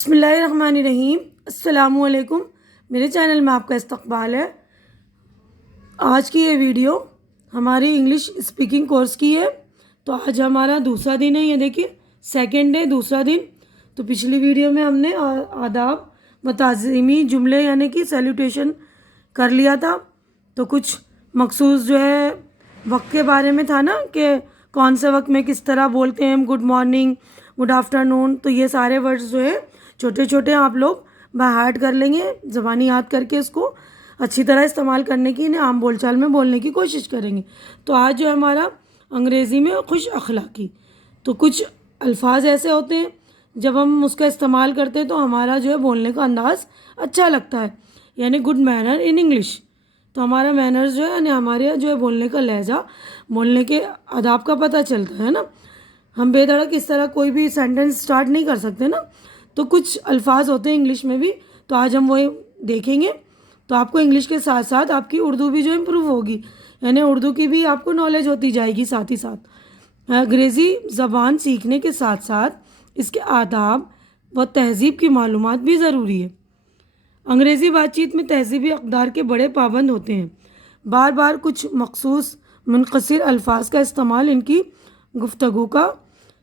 بسم اللہ الرحمن الرحیم۔ السلام علیکم، میرے چینل میں آپ کا استقبال ہے۔ آج کی یہ ویڈیو ہماری انگلش اسپیکنگ کورس کی ہے۔ تو آج ہمارا دوسرا دن ہے، یہ دیکھیے سیکنڈ ڈے، دوسرا دن۔ تو پچھلی ویڈیو میں ہم نے آداب و تعظیمی جملے یعنی کہ سیلوٹیشن کر لیا تھا۔ تو کچھ مخصوص جو ہے وقت کے بارے میں تھا نا، کہ کون سے وقت میں کس طرح بولتے ہیں، گڈ مارننگ، گڈ آفٹرنون۔ تو یہ سارے ورڈز جو ہے چھوٹے چھوٹے آپ لوگ بائی ہارٹ کر لیں گے، زبانی یاد کر کے اس کو اچھی طرح استعمال کرنے کی، انہیں عام بول چال میں بولنے کی کوشش کریں گے۔ تو آج جو ہے ہمارا انگریزی میں خوش اخلاقی، تو کچھ الفاظ ایسے ہوتے ہیں جب ہم اس کا استعمال کرتے ہیں تو ہمارا جو ہے بولنے کا انداز اچھا لگتا ہے، یعنی گڈ مینر ان انگلش۔ تو ہمارا مینرز جو ہے یعنی ہمارے جو ہے بولنے کا لہجہ، بولنے کے آداب کا پتہ چلتا ہے نا۔ ہم بے دھڑک اس طرح کوئی بھی سینٹنس سٹارٹ نہیں کر سکتے نا۔ تو کچھ الفاظ ہوتے ہیں انگلش میں بھی، تو آج ہم وہ دیکھیں گے۔ تو آپ کو انگلش کے ساتھ ساتھ آپ کی اردو بھی جو امپروو ہوگی، یعنی اردو کی بھی آپ کو نالج ہوتی جائے گی ساتھ ہی ساتھ۔ انگریزی زبان سیکھنے کے ساتھ ساتھ اس کے آداب و تہذیب کی معلومات بھی ضروری ہے۔ انگریزی بات چیت میں تہذیبی اقدار کے بڑے پابند ہوتے ہیں۔ بار بار کچھ مخصوص منقصر الفاظ کا استعمال ان کی گفتگو کا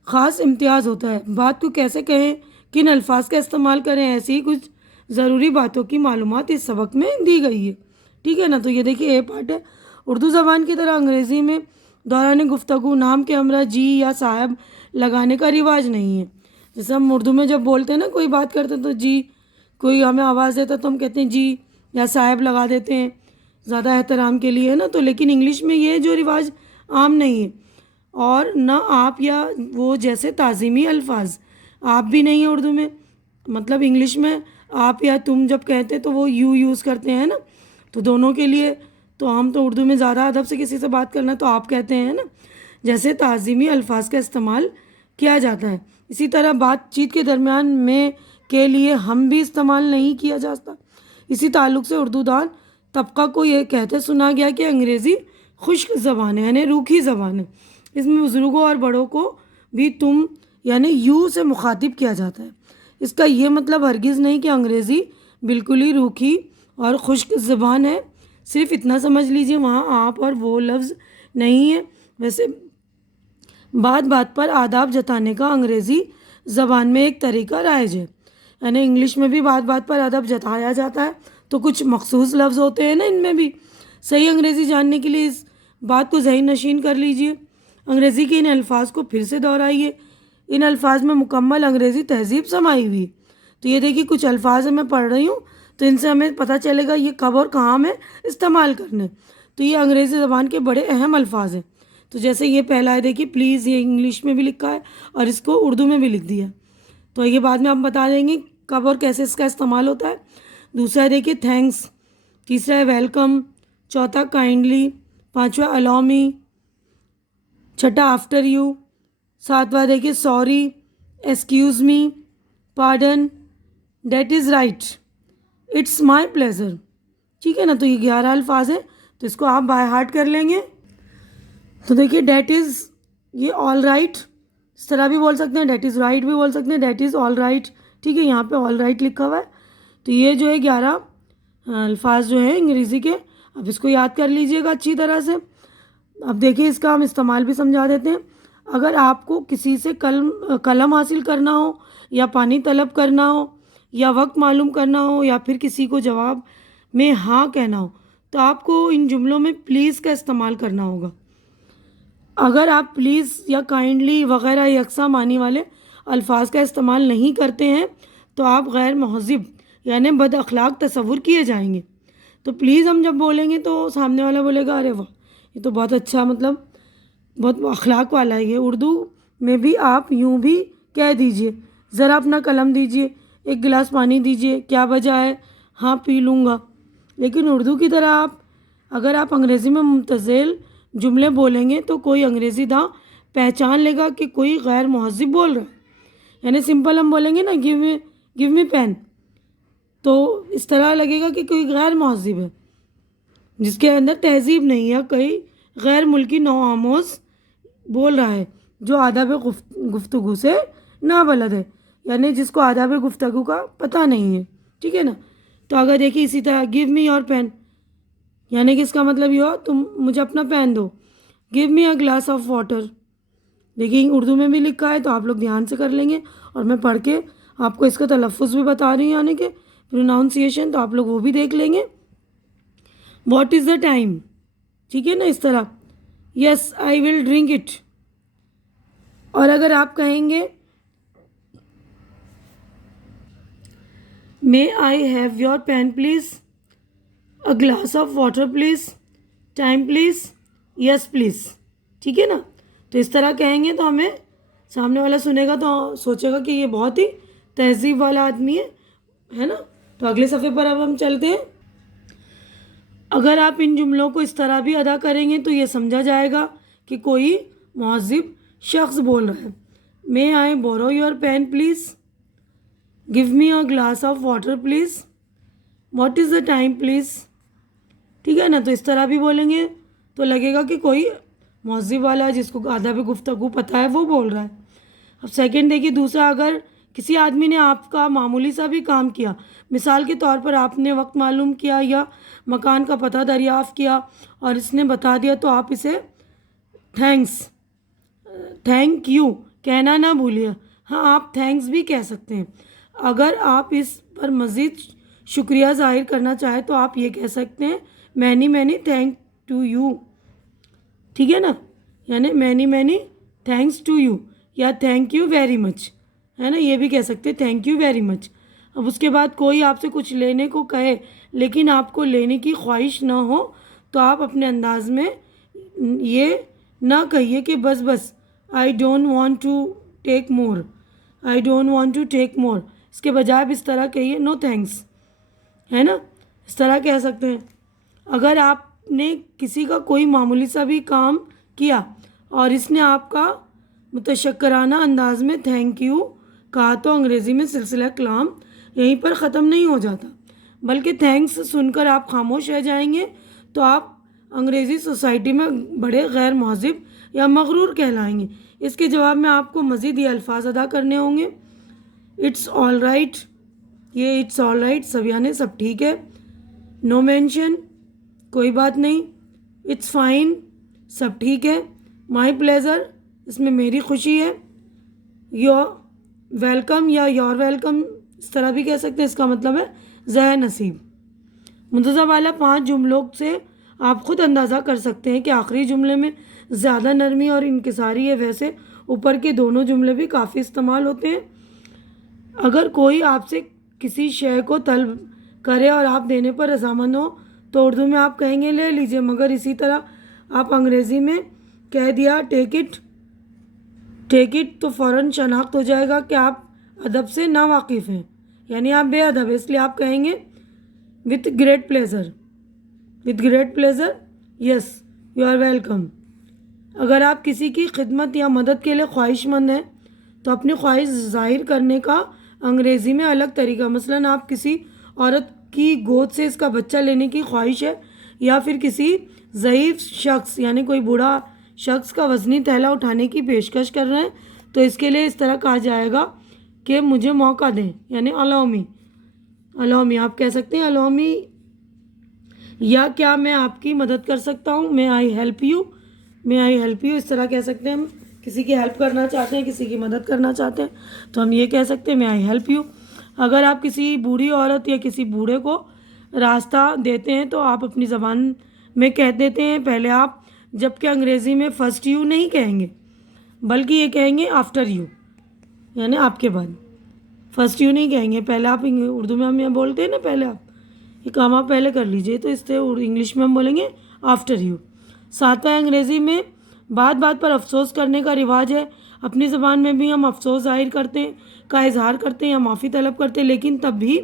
خاص امتیاز ہوتا ہے۔ بات کو کیسے کہیں، کن الفاظ کا استعمال کریں، ایسی ہی کچھ ضروری باتوں کی معلومات اس سبق میں دی گئی ہے، ٹھیک ہے نا۔ تو یہ دیکھیے اے پارٹ ہے۔ اردو زبان کی طرح انگریزی میں دوران گفتگو نام کے ہمراہ جی یا صاحب لگانے کا رواج نہیں ہے۔ جیسے ہم اردو میں جب بولتے ہیں نا، کوئی بات کرتے ہیں تو جی، کوئی ہمیں آواز دیتا تو ہم کہتے ہیں جی یا صاحب لگا دیتے ہیں زیادہ احترام کے لیے نا۔ تو لیکن انگلش میں یہ جو رواج عام نہیں ہے، اور نہ آپ یا وہ جیسے تعظیمی الفاظ آپ بھی نہیں ہے اردو میں۔ مطلب انگلش میں آپ یا تم جب کہتے تو وہ یو یوز کرتے ہیں نا، تو دونوں کے لیے تو ہم تو اردو میں زیادہ ادب سے کسی سے بات کرنا تو آپ کہتے ہیں نا، جیسے تعظیمی الفاظ کا استعمال کیا جاتا ہے، اسی طرح بات چیت کے درمیان میں کے لیے ہم بھی استعمال نہیں کیا جاتا۔ اسی تعلق سے اردو دان طبقہ کو یہ کہتے سنا گیا کہ انگریزی خشک زبان ہے، یعنی روکھی زبان ہے۔ اس میں بزرگوں اور بڑوں کو بھی تم یعنی یو سے مخاطب کیا جاتا ہے۔ اس کا یہ مطلب ہرگز نہیں کہ انگریزی بالکل ہی روکھی اور خشک زبان ہے۔ صرف اتنا سمجھ لیجئے وہاں آپ اور وہ لفظ نہیں ہے۔ ویسے بات بات پر آداب جتانے کا انگریزی زبان میں ایک طریقہ رائج ہے، یعنی انگلش میں بھی بات بات پر ادب جتایا جاتا ہے، تو کچھ مخصوص لفظ ہوتے ہیں نا ان میں بھی۔ صحیح انگریزی جاننے کے لیے اس بات کو ذہن نشین کر لیجئے۔ انگریزی کے ان الفاظ کو پھر سے دہرائیے۔ ان الفاظ میں مکمل انگریزی تہذیب سمائی ہوئی۔ تو یہ دیکھیے کچھ الفاظ میں پڑھ رہی ہوں، تو ان سے ہمیں پتہ چلے گا یہ کب اور کہاں میں استعمال کرنے۔ تو یہ انگریزی زبان کے بڑے اہم الفاظ ہیں۔ تو جیسے یہ پہلا ہے دیکھیے پلیز، یہ انگلش میں بھی لکھا ہے اور اس کو اردو میں بھی لکھ دیا، تو یہ بعد میں ہم بتا دیں گے کب اور کیسے اس کا استعمال ہوتا ہے۔ دوسرا ہے دیکھیے تھینکس، تیسرا ہے ویلکم، چوتھا کائنڈلی، پانچواں الاؤ می، چھٹا آفٹر یو، ساتواں دیکھیے sorry, excuse me, pardon, that is right, it's my pleasure, ٹھیک ہے نا۔ تو یہ 11 الفاظ ہیں، تو اس کو آپ بائی ہارٹ کر لیں گے۔ تو دیکھیے ڈیٹ از، یہ آل رائٹ اس طرح بھی بول سکتے ہیں، ڈیٹ از رائٹ بھی بول سکتے ہیں، ڈیٹ از آل رائٹ، ٹھیک ہے، یہاں پہ آل رائٹ لکھا ہوا ہے۔ تو یہ جو ہے 11 الفاظ جو ہیں انگریزی کے، اب اس کو یاد کر لیجئے گا اچھی طرح سے۔ اب دیکھیے اس کا ہم استعمال بھی سمجھا دیتے ہیں۔ اگر آپ کو کسی سے قلم حاصل کرنا ہو، یا پانی طلب کرنا ہو، یا وقت معلوم کرنا ہو، یا پھر کسی کو جواب میں ہاں کہنا ہو، تو آپ کو ان جملوں میں پلیز کا استعمال کرنا ہوگا۔ اگر آپ پلیز یا کائنڈلی وغیرہ یکساں معنی والے الفاظ کا استعمال نہیں کرتے ہیں تو آپ غیر مہذب یعنی بد اخلاق تصور کیے جائیں گے۔ تو پلیز ہم جب بولیں گے تو سامنے والا بولے گا ارے واہ، یہ تو بہت اچھا، مطلب بہت اخلاق والا ہے یہ۔ اردو میں بھی آپ یوں بھی کہہ دیجئے، ذرا اپنا قلم دیجئے، ایک گلاس پانی دیجئے، کیا وجہ ہے، ہاں پی لوں گا۔ لیکن اردو کی طرح اگر آپ انگریزی میں ممتزل جملے بولیں گے تو کوئی انگریزی داں پہچان لے گا کہ کوئی غیر مہذب بول رہا ہے۔ یعنی سمپل ہم بولیں گے نا گیو می پین، تو اس طرح لگے گا کہ کوئی غیر مہذب ہے جس کے اندر تہذیب نہیں ہے، کوئی غیر ملکی نو آموز بول رہا ہے جو آداب گفتگو سے نابلد ہے۔ یعنی جس کو آداب گفتگو کا پتہ نہیں ہے، ٹھیک ہے نا. تو اگر دیکھیے اسی طرح گیو می یور پین، یعنی کہ اس کا مطلب یہ ہو تم مجھے اپنا پین دو. Give me a glass of water, دیکھیے اردو میں بھی لکھا ہے تو آپ لوگ دھیان سے کر لیں گے، اور میں پڑھ کے آپ کو اس کا تلفظ بھی بتا رہی ہوں، یعنی کہ پروناؤنسیشن، تو آپ لوگ وہ بھی دیکھ لیں گے. واٹ از دا ٹائم، ٹھیک ہے نا، اس طرح. Yes I will drink it. اور اگر آپ کہیں گے may I have your pen please, a glass of water please, time please, yes please, ٹھیک ہے نا. تو اس طرح کہیں گے تو ہمیں سامنے والا سنے گا تو سوچے گا کہ یہ بہت ہی تہذیب والا آدمی ہے نا. تو اگلے صفحے پر اب ہم چلتے ہیں. اگر آپ ان جملوں کو اس طرح بھی ادا کریں گے تو یہ سمجھا جائے گا کہ کوئی مہذب شخص بول رہا ہے. May I borrow your pen please, give me a glass of water please, what is the time please, ٹھیک ہے نا. تو اس طرح بھی بولیں گے تو لگے گا کہ کوئی مہذب والا جس کو آداب گفتگو پتہ ہے وہ بول رہا ہے. اب سیکنڈ دیکھیے دوسرا، اگر کسی آدمی نے آپ کا معمولی سا بھی کام کیا، مثال کے طور پر آپ نے وقت معلوم کیا یا مکان کا پتہ دریافت کیا اور اس نے بتا دیا، تو آپ اسے تھینک یو کہنا نہ بھولیے. ہاں آپ تھینکس بھی کہہ سکتے ہیں. اگر آپ اس پر مزید شکریہ ظاہر کرنا چاہیں تو آپ یہ کہہ سکتے ہیں مینی تھینک ٹو یو، ٹھیک ہے نا، یعنی مینی تھینکس ٹو یو، یا تھینک یو ویری مچ، ہے نا، یہ بھی کہہ سکتے ہیں تھینک یو ویری مچ. اب اس کے بعد کوئی آپ سے کچھ لینے کو کہے لیکن آپ کو لینے کی خواہش نہ ہو تو آپ اپنے انداز میں یہ نہ کہیے کہ بس I don't want to take more, I don't want to take more. اس کے بجائے آپ اس طرح کہیے نو تھینکس، ہے نا، اس طرح کہہ سکتے ہیں. اگر آپ نے کسی کا کوئی معمولی سا بھی کام کیا اور اس نے آپ کا متشکرانہ انداز میں تھینک یو کہا تو انگریزی میں سلسلہ کلام یہیں پر ختم نہیں ہو جاتا، بلکہ تھینکس سن کر آپ خاموش رہ جائیں گے تو آپ انگریزی سوسائٹی میں بڑے غیر مہذب یا مغرور کہلائیں گے. اس کے جواب میں آپ کو مزید یہ الفاظ ادا کرنے ہوں گے. اٹس آل رائٹ، یہ اٹس آل رائٹ سب یعنی سب ٹھیک ہے. نو مینشن، کوئی بات نہیں. اٹس فائن، سب ٹھیک ہے. مائی پلیزر، اس میں میری خوشی ہے. یور ویلکم یا یور ویلکم اس طرح بھی کہہ سکتے ہیں، اس کا مطلب ہے زہ نصیب. منتظم والا 5 جملوں سے آپ خود اندازہ کر سکتے ہیں کہ آخری جملے میں زیادہ نرمی اور انکساری ہے، ویسے اوپر کے دونوں جملے بھی کافی استعمال ہوتے ہیں. اگر کوئی آپ سے کسی شے کو طلب کرے اور آپ دینے پر رضامند ہو تو اردو میں آپ کہیں گے لے لیجئے، مگر اسی طرح آپ انگریزی میں کہہ دیا ٹیک اٹ تو فوراً شناخت ہو جائے گا کہ آپ ادب سے نا واقف ہیں، یعنی آپ بے ادب ہیں. اس لیے آپ کہیں گے with great pleasure, yes you are welcome. اگر آپ کسی کی خدمت یا مدد کے لیے خواہش مند ہیں تو اپنی خواہش ظاہر کرنے کا انگریزی میں الگ طریقہ، مثلاً آپ کسی عورت کی گود سے اس کا بچہ لینے کی خواہش ہے یا پھر کسی ضعیف شخص یعنی کوئی بوڑھا شخص کا وزنی تھیلا اٹھانے کی پیشکش کر رہے ہیں تو اس کے لیے اس طرح کہا جائے گا کہ مجھے موقع دیں، یعنی الاؤ می. آپ کہہ سکتے ہیں الاؤ می، یا کیا میں آپ کی مدد کر سکتا ہوں، مے آئی ہیلپ یو، اس طرح کہہ سکتے ہیں. ہم کسی کی ہیلپ کرنا چاہتے ہیں، کسی کی مدد کرنا چاہتے ہیں تو ہم یہ کہہ سکتے ہیں مے آئی ہیلپ یو. اگر آپ کسی بوڑھی عورت یا کسی بوڑھے کو راستہ دیتے ہیں تو آپ اپنی زبان میں کہہ دیتے ہیں پہلے آپ، جبکہ انگریزی میں فرسٹ یو نہیں کہیں گے بلکہ یہ کہیں گے آفٹر یو، یعنی آپ کے بعد. فرسٹ یو نہیں کہیں گے، پہلے آپ اردو میں ہم یہ بولتے ہیں نا پہلے آپ یہ کام آپ پہلے کر لیجئے، تو اس سے انگلش میں ہم بولیں گے آفٹر یو. 7واں انگریزی میں بات پر افسوس کرنے کا رواج ہے. اپنی زبان میں بھی ہم افسوس ظاہر کرتے ہیں، کا اظہار کرتے ہیں یا معافی طلب کرتے ہیں، لیکن تب بھی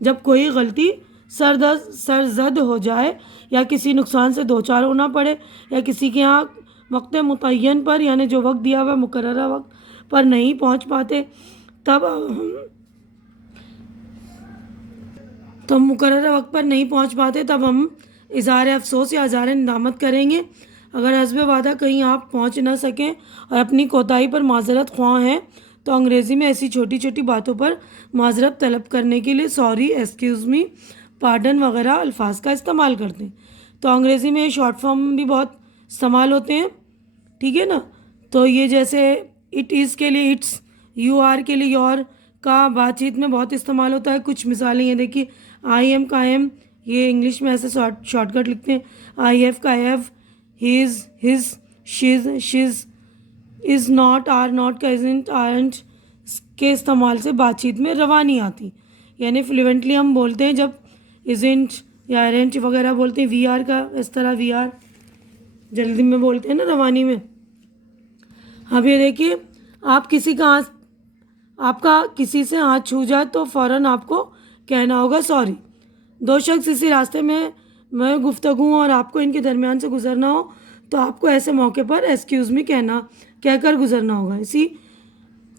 جب کوئی غلطی سرزد ہو جائے یا کسی نقصان سے دوچار ہونا پڑے یا کسی کے یہاں وقت متعین پر یعنی جو وقت دیا ہوا مقررہ وقت پر نہیں پہنچ پاتے تب ہم اظہار افسوس یا اظہار ندامت کریں گے. اگر حسب وعدہ کہیں آپ پہنچ نہ سکیں اور اپنی کوتاہی پر معذرت خواہ ہیں تو انگریزی میں ایسی چھوٹی چھوٹی باتوں پر معذرت طلب کرنے کے لیے سوری، ایکسکیوز می، پارڈن وغیرہ الفاظ کا استعمال کرتے ہیں. تو انگریزی میں شارٹ فارم بھی بہت استعمال ہوتے ہیں، ٹھیک ہے نا. تو یہ جیسے اٹ از کے لیے اٹس، یو آر کے لیے یور کا بات چیت میں بہت استعمال ہوتا ہے. کچھ مثالیں یہ دیکھیے، آئی ایم کا ایم، یہ انگلش میں ایسے شارٹ کٹ لکھتے ہیں. آئی ہیو کا have, has, his, she's, she's, is not, are not کا ازنٹ، آرنٹ کے استعمال سے بات چیت میں روانی آتی. یعنی فلوئنٹلی ہم بولتے ہیں جب ازنٹ یا آرنٹ وغیرہ بولتے ہیں. وی آر کا اس طرح وی آر جلدی میں بولتے ہیں نا، روانی میں. اب یہ دیکھیے، آپ کا کسی سے ہاتھ چھو جائے تو فوراً آپ کو کہنا ہوگا سوری. دو شخص اسی راستے میں گفتگو اور آپ کو ان کے درمیان سے گزرنا ہو تو آپ کو ایسے موقع پر ایکسکیوز می کہہ کر گزرنا ہوگا. اسی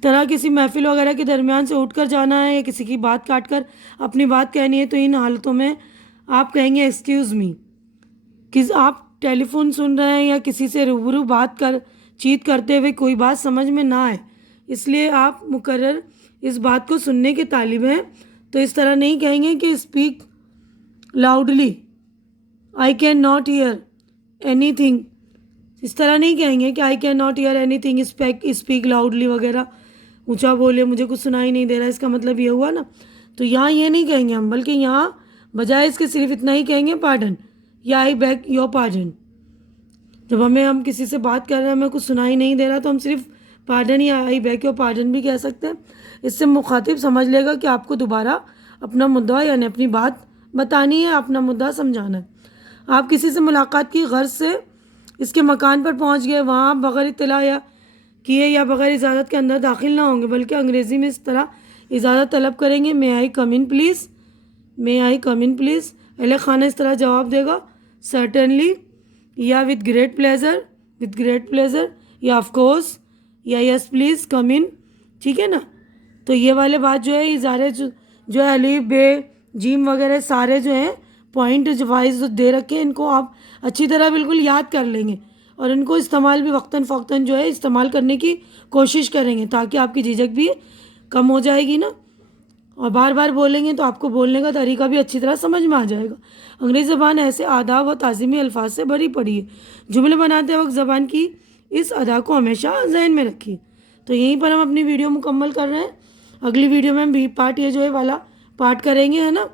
طرح کسی محفل وغیرہ کے درمیان سے اٹھ کر جانا ہے یا کسی کی بات کاٹ کر اپنی بات کہنی ہے تو ان حالتوں میں آپ کہیں گے ایکسکیوز می. آپ ٹیلی فون سن رہے ہیں یا کسی سے روبرو بات چیت کرتے ہوئے کوئی بات سمجھ میں نہ آئے، اس لیے آپ مقرر اس بات کو سننے کے طالب ہیں، تو اس طرح نہیں کہیں گے کہ speak loudly, I cannot hear anything. اس طرح نہیں کہیں گے کہ I cannot hear anything, speak loudly وغیرہ، اونچا بولے، مجھے کچھ سنائی نہیں دے رہا. اس کا مطلب یہ ہوا نا. تو یہاں یہ نہیں کہیں گے ہم، بلکہ یہاں بجائے اس کے صرف اتنا ہی کہیں گے پارڈن یا آئی بیگ یور پارڈن. جب ہم کسی سے بات کر رہے ہیں، ہمیں کچھ سنائی نہیں دے رہا تو ہم صرف پارڈن یا آئی بیگ یور پارڈن بھی کہہ سکتے ہیں. اس سے مخاطب سمجھ لے گا کہ آپ کو دوبارہ اپنا مدعا یعنی اپنی بات بتانی ہے، اپنا مدعا سمجھانا ہے. آپ کسی سے ملاقات کی غرض سے اس کے مکان پر پہنچ گئے، وہاں آپ بغیر اطلاع کیے یا بغیر اجازت کے اندر داخل نہ ہوں گے، بلکہ انگریزی میں اس طرح اجازت طلب کریں گے، may I come in please, may I come in please. اہل خانہ اس طرح جواب دے گا، سرٹنلی، یا وتھ گریٹ پلیزر، یا آف کورس، یا یس پلیز کم ان. ٹھیک ہے نا. تو یہ والے بات جو ہے، اظہارے جو ہے الف بے جیم وغیرہ سارے جو ہیں پوائنٹ وائز دے رکھے ہیں، ان کو آپ اچھی طرح بالکل یاد کر لیں گے اور ان کو استعمال بھی وقتاً فوقتاً جو ہے استعمال کرنے کی کوشش کریں گے، تاکہ آپ کی جھجک بھی کم ہو جائے گی نا. اور بار بار بولیں گے تو آپ کو بولنے کا طریقہ بھی اچھی طرح سمجھ میں آ جائے گا. انگریزی زبان ایسے آداب و تعظیمی الفاظ سے بھری پڑی ہے. جملے بناتے وقت زبان کی اس ادا کو ہمیشہ ذہن میں رکھیے. تو یہیں پر ہم اپنی ویڈیو مکمل کر رہے ہیں. اگلی ویڈیو میں ہم بھی پارٹ یہ جو ہے والا پارٹ کریں گے، ہے نا.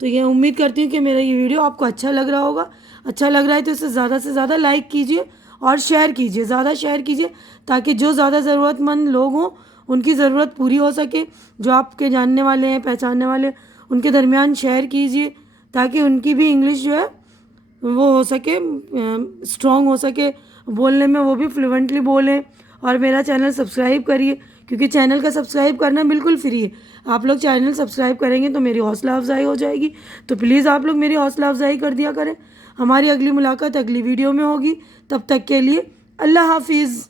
تو یہ امید کرتی ہوں کہ میرا یہ ویڈیو آپ کو اچھا لگ رہا ہوگا. اچھا لگ رہا ہے تو اسے زیادہ سے زیادہ لائک کیجیے اور شیئر کیجیے، زیادہ شیئر کیجیے، تاکہ جو زیادہ ضرورت مند لوگ ہوں ان کی ضرورت پوری ہو سکے. جو آپ کے جاننے والے ہیں، پہچاننے والے، ان کے درمیان شیئر کیجیے، تاکہ ان کی بھی انگلش جو ہے وہ ہو سکے، اسٹرانگ ہو سکے بولنے میں، وہ بھی فلوئنٹلی بولیں. اور میرا چینل سبسکرائب کریے، کیونکہ چینل کا سبسکرائب کرنا بالکل فری ہے. آپ لوگ چینل سبسکرائب کریں گے تو میری حوصلہ افزائی ہو جائے گی. تو پلیز آپ لوگ میری حوصلہ افزائی کر دیا کریں. ہماری اگلی ملاقات اگلی ویڈیو میں ہوگی. تب تک کے لیے اللہ حافظ.